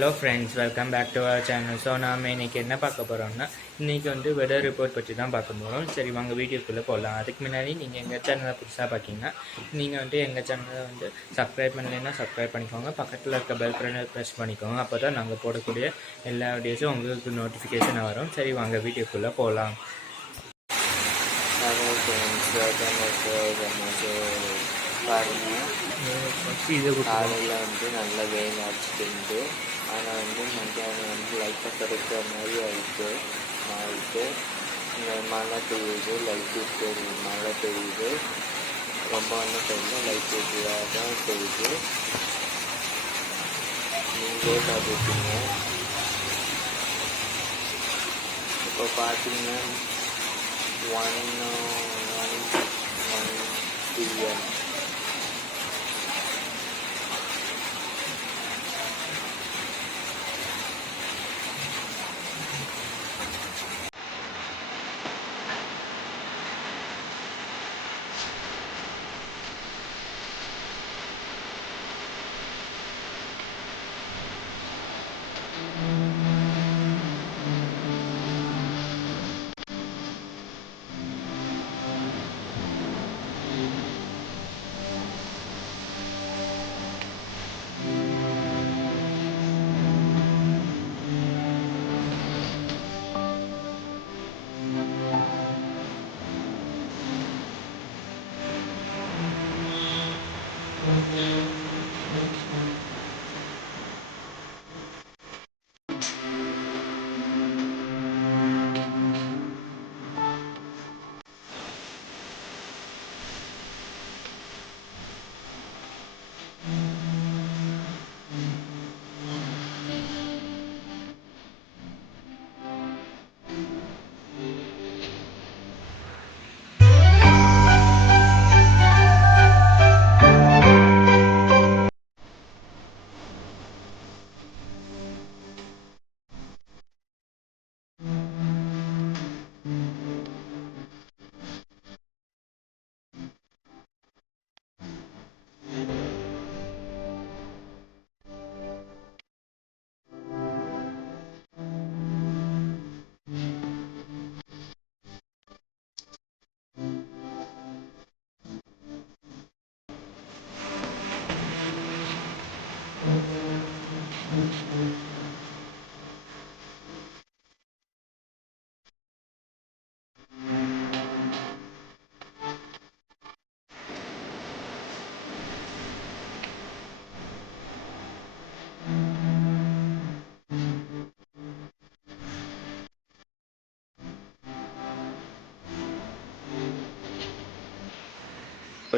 Hello friends, welcome back to our channel. So நாம் இன்றைக்கி என்ன பார்க்க போகிறோம்னா, இன்றைக்கி வந்து வெதர் ரிப்போர்ட் பற்றி தான் பார்க்க போகிறோம். சரி, வாங்க வீடியோக்குள்ளே போகலாம். அதுக்கு முன்னாடி நீங்கள் எங்கள் சேனலை புதுசாக பார்த்தீங்கன்னா நீங்கள் வந்து எங்கள் சேனலை வந்து சப்ஸ்கிரைப் பண்ணலைன்னா சப்ஸ்கிரைப் பண்ணிக்கோங்க. பக்கத்தில் இருக்க பெல் பட்டனை ப்ரெஸ் பண்ணிக்கோங்க. அப்போ தான் நாங்கள் போடக்கூடிய எல்லா வீடியோஸும் உங்களுக்கு நோட்டிஃபிகேஷன் வரும். சரி, வாங்க வீடியோக்குள்ளே போகலாம். காலையில் வந்து நல்ல வெயில் அடிச்சுட்டு, ஆனால் வந்து மத்தியானம் வந்து லைட்டாக கிடைக்கிற மாதிரி ஆகிட்டு மழை பெய்யுது, லைட்டு மழை பெய்யுது, ரொம்ப ஒன்றும் பெய்யுது, லைட் விட்டுதாக தான் பெய்யுது. நீங்களே பார்த்துருக்கீங்க. இப்போ பார்த்தீங்கன்னா 1 PM.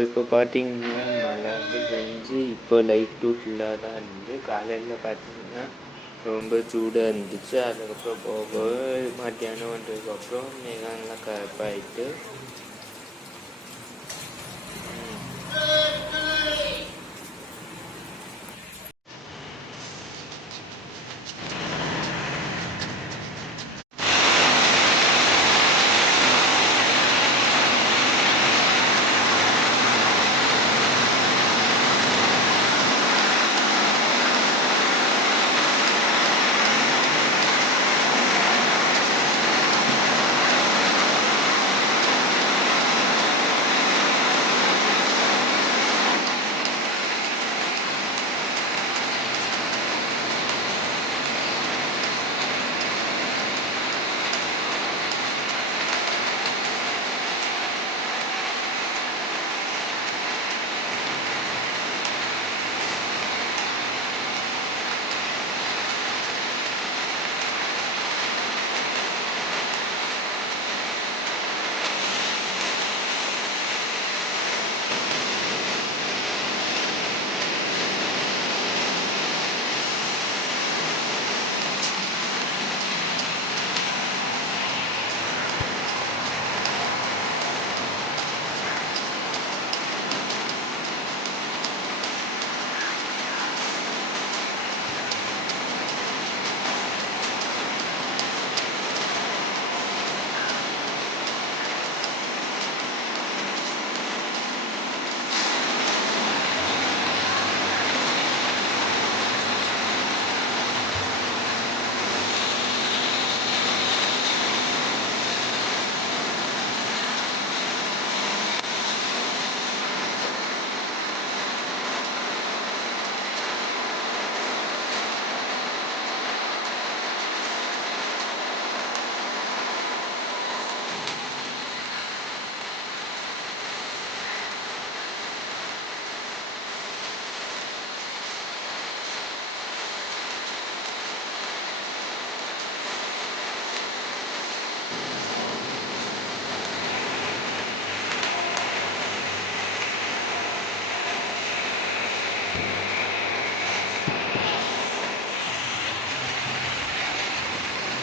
இப்போ பார்த்தீங்கன்னா மழை வந்து பெஞ்சு இப்போ லைட்டு ஃபுல்லாக தான் இருந்துச்சு. காலையில் பார்த்தீங்கன்னா ரொம்ப சூடாக இருந்துச்சு. அதுக்கப்புறம் போக மத்தியானம் வந்ததுக்கப்புறம் மேகம்லாம் கருப்பாயிட்டு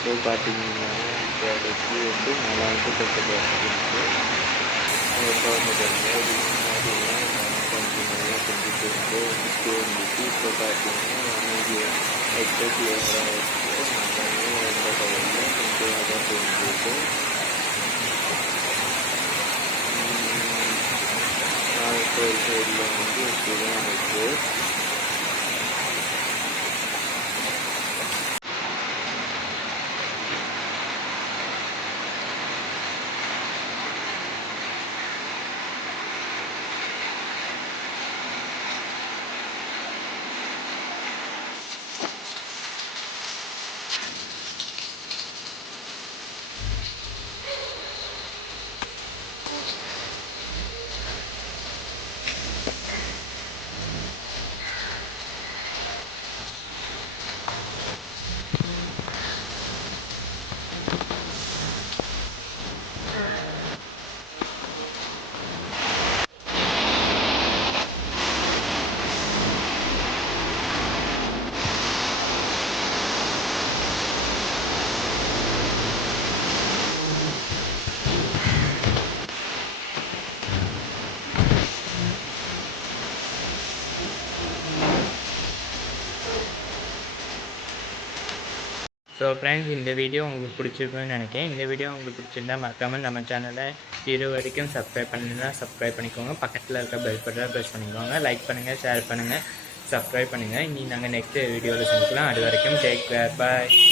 இப்போ பார்த்தீங்கன்னா இப்போதைக்கு வந்து மழை வந்து கொஞ்சம் குறைஞ்சிருக்கு. இப்போ வந்து பார்த்தீங்கன்னா கொஞ்சம் நல்லா செஞ்சுட்டு இருந்துச்சு. இப்போ பார்த்தீங்கன்னா அமைதியாக லைட்டாக கிளியராக இருக்குது. மழையும் எந்த டைமில் கொஞ்சம் அதாக பெஞ்சிருக்கு. நாகர்கோவில் சைடில் வந்து இப்படி தான் இருக்குது. ஸோ ஃப்ரெண்ட்ஸ், இந்த வீடியோ உங்களுக்கு பிடிச்சிருக்குன்னு நினைக்கிறேன். இந்த வீடியோ உங்களுக்கு பிடிச்சிருந்தா மறக்காமல் நம்ம சேனலை இது வரைக்கும் சப்ஸ்கிரைப் பண்ணினா சப்ஸ்கிரைப் பண்ணிக்கோங்க. பக்கத்தில் இருக்க பெல் பட்டனை ப்ரெஸ் பண்ணிக்கோங்க. லைக் பண்ணுங்கள், ஷேர் பண்ணுங்கள், சப்ஸ்கிரைப் பண்ணுங்கள். இனி நாங்கள் நெக்ஸ்ட் வீடியோவில் சந்திக்கலாம். அது வரைக்கும் டேக் கேர், பாய்.